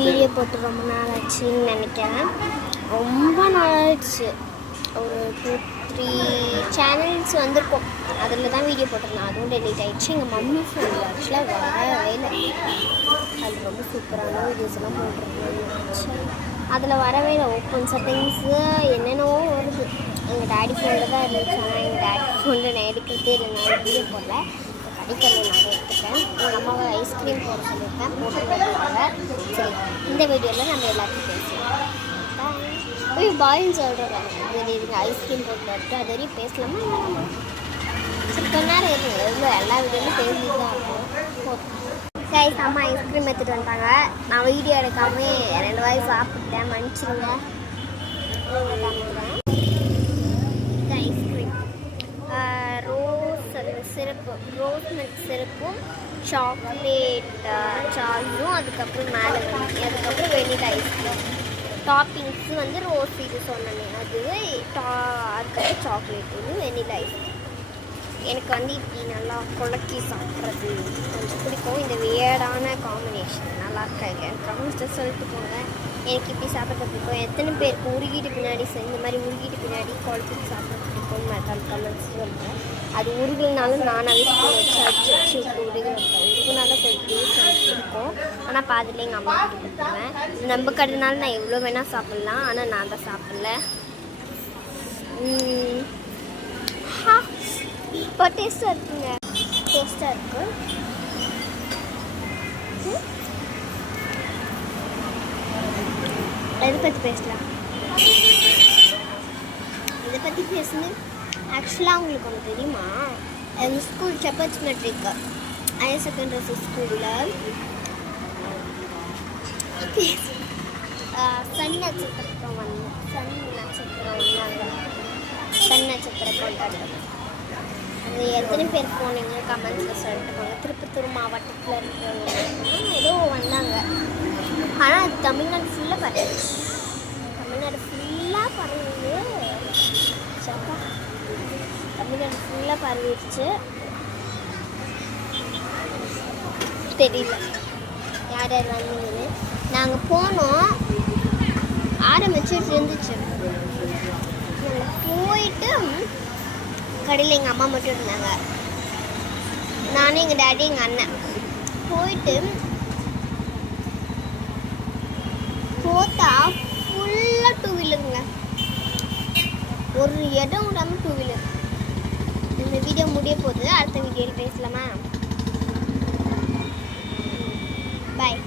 Video போட்டு ரொம்ப நாள் ஆச்சுன்னு நினைக்கிறேன். ரொம்ப நாள் ஆயிடுச்சு. ஒரு 2-3 சேனல்ஸ் வந்திருக்கும். அதில் தான் வீடியோ போட்டிருந்தேன். அதுவும் டெலிட் ஆகிடுச்சு. எங்கள் மம்மி ஃபோனில் ஆக்சுவலாக வரவே இல்லை. அது ரொம்ப சூப்பரான வீடியோஸ் எல்லாம் போட்டிருந்துச்சு. அதில் வரவே இல்லை. ஓப்பன் செட்டிங்ஸு என்னென்னவோ வருது. எங்கள் டேடி ஃபோனில் தான் இருந்துச்சு. ஆனால் எங்கள் டேடி ஃபோனில் நான் எடுக்கிறதே இல்லை. நான் வீடியோ போடல. கடிக்கல்ல நான் எடுத்துட்டேன். எங்கள் அம்மாவை ஐஸ்கிரீம் போட சொல்லியிருக்கேன். போட்டு போடுவாங்க. சரி, இந்த வீடியோவில் நம்ம எல்லாத்தையும் பேசுவோம். பாயின்னு சொல்கிறோம். இதுங்க ஐஸ்கிரீம் போட்டு வரட்டு. அது வரையும் பேசலாமா இல்லைம்மா? சரி, கொஞ்ச நேரம் இருங்க. எவ்வளோ எல்லா வீடியோலையும் பேசிட்டு தான் இருக்கும். கைஸ், அம்மா ஐஸ்கிரீம் எடுத்துகிட்டு வந்துட்டாங்க. நான் வீடியோ எடுக்காம 2 வாய் சாப்பிட்டேன். மன்னிச்சிருங்க. ஐஸ்கிரீம் ரோஸ் மில்க் சிரப்பும் சாக்லேட் சாஸும் அதுக்கப்புறம் மேலே அதுக்கப்புறம் வெண்ணிலா ஐஸ்கிரீம் டாப்பிங்ஸ் வந்து ரோஸ் இது சொன்னேன். அதுக்கப்புறம் சாக்லேட் வந்து வெண்ணிலா ஐஸ்கிரீம். எனக்கு வந்து இப்படி நல்லா குழக்கி சாப்பிட்றது கொஞ்சம் பிடிக்கும். இந்த வியர்டான காம்பினேஷன் நல்லா இருக்காங்க. கமெண்ட்ஸில் சொல்லிட்டு போங்க. எனக்கு இப்படி சாப்பிட்றது பிடிக்கும். எத்தனை பேருக்கு உருகிட்டு பின்னாடி இந்த மாதிரி உருகிட்டு பின்னாடி குழப்பி சாப்பிட பிடிக்கும் கமெண்ட்ஸ் சொல்லுவேன். அது உருகுனாலும் நானாகவே ஸ்பூன் வச்சு அடிச்சு விட்டு உருகுனாலும் கொஞ்சம் டேஸ்ட் இருக்கும். ஆனால் பாதியில் எங்கள் அம்மா கொடுத்துருவேன். நம்ம கடைனால நான் எவ்வளோ வேணால் சாப்பிட்லாம். ஆனால் நான் தான் சாப்பிடல. இப்போ டேஸ்ட்டாக இருக்குங்க. டேஸ்ட்டாக இருக்கு. எதை பற்றி பேசலாம்? இதை பற்றி பேசணும். ஆக்சுவலாக உங்களுக்கு ஒன்று தெரியுமா? எங்கள் ஸ்கூல் செப்பர்ஸ் மெட்ரிக் ஹையர் செகண்டரி ஸ்கூலில் சன் நட்சத்திரம் வந்தாங்க. சன் நட்சத்திரம் கொண்டாடுறது. அது எத்தனை பேர் போனீங்க கமெண்ட்ஸில் சொல்லிட்டு போங்க. திருப்பத்தூர் மாவட்டத்தில் இருக்கிறவங்க ஏதோ வந்தாங்க. ஆனால் அது தமிழ்நாடு ஃபுல்லாக பரவிடுச்சு. தமிழ்நாடு ஃபுல்லாக பரவிடுச்சு. தெரியல யார் யார் வந்தீங்கன்னு. நாங்கள் போனோம், ஆரம்பிச்சுட்டு இருந்துச்சு. நாங்கள் போயிட்டு கடையில் எங்கள் அம்மா மட்டும் இருந்தாங்க. நானும் எங்கள் டேடி எங்கள் அண்ணன் போயிட்டு போத்தா ஃபுல்லாக 2 வீலருங்க. ஒரு இடம் விடாமல் 2 வீலர். இந்த வீடியோ முடிய போகுது. அடுத்த வீடியோவில் பேசலாமா? பாய்.